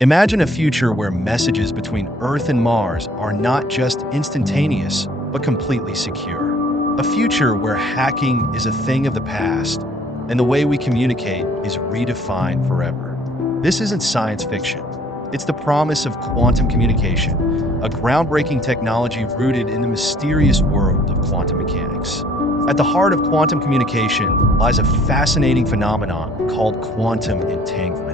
Imagine a future where messages between Earth and Mars are not just instantaneous, but completely secure. A future where hacking is a thing of the past, and the way we communicate is redefined forever. This isn't science fiction. It's the promise of quantum communication, a groundbreaking technology rooted in the mysterious world of quantum mechanics. At the heart of quantum communication lies a fascinating phenomenon called quantum entanglement.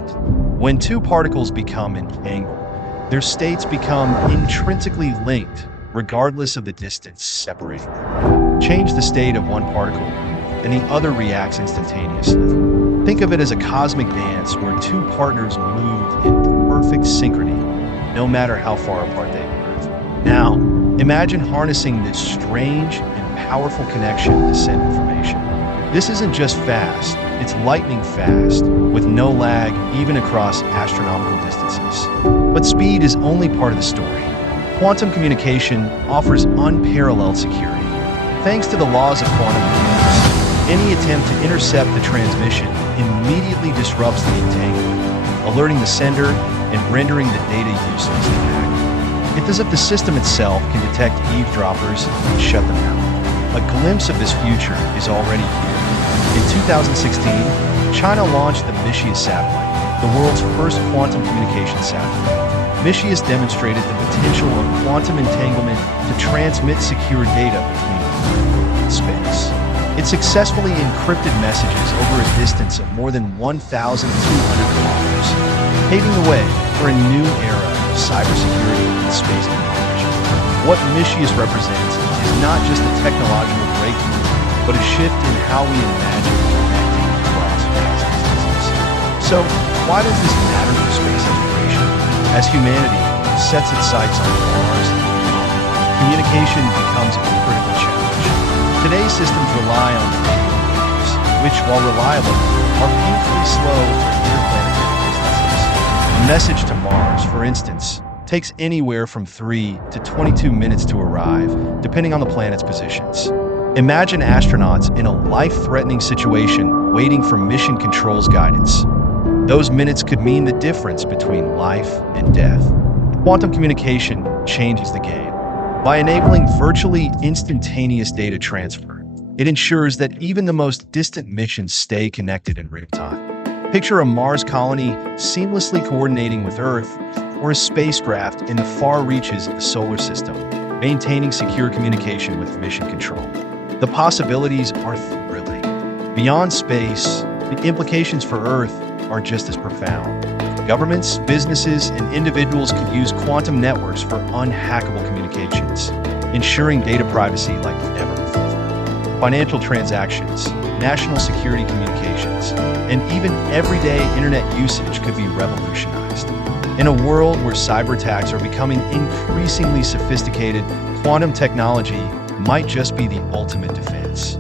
When two particles become entangled, their states become intrinsically linked, regardless of the distance separating them. Change the state of one particle, and the other reacts instantaneously. Think of it as a cosmic dance where two partners move in perfect synchrony, no matter how far apart they are. Now, imagine harnessing this strange and powerful connection to send information. This isn't just fast, it's lightning fast, with no lag even across astronomical distances. But speed is only part of the story. Quantum communication offers unparalleled security. Thanks to the laws of quantum mechanics, any attempt to intercept the transmission immediately disrupts the entanglement, alerting the sender and rendering the data useless to hack. It's as if the system itself can detect eavesdroppers and shut them out. A glimpse of this future is already here. In 2016, China launched the Mishias satellite, the world's first quantum communication satellite. Mishias demonstrated the potential of quantum entanglement to transmit secure data between Earth and space. It successfully encrypted messages over a distance of more than 1,200 kilometers, paving the way for a new era of cybersecurity and space communication. What Mishias represents is not just a technological breakthrough, but a shift in how we imagine connecting across vast distances. So, why does this matter for space exploration? As humanity sets its sights on Mars, communication becomes a critical challenge. Today's systems rely on radio waves, which, while reliable, are painfully slow for interplanetary distances. A message to Mars, for instance, takes anywhere from 3 to 22 minutes to arrive, depending on the planet's positions. Imagine astronauts in a life-threatening situation waiting for mission control's guidance. Those minutes could mean the difference between life and death. Quantum communication changes the game. By enabling virtually instantaneous data transfer, it ensures that even the most distant missions stay connected in real time. Picture a Mars colony seamlessly coordinating with Earth, or a spacecraft in the far reaches of the solar system, maintaining secure communication with mission control. The possibilities are thrilling. Beyond space, the implications for Earth are just as profound. Governments, businesses, and individuals could use quantum networks for unhackable communications, ensuring data privacy like never before. Financial transactions, national security communications, and even everyday internet usage could be revolutionized. In a world where cyber attacks are becoming increasingly sophisticated, quantum technology might just be the ultimate defense.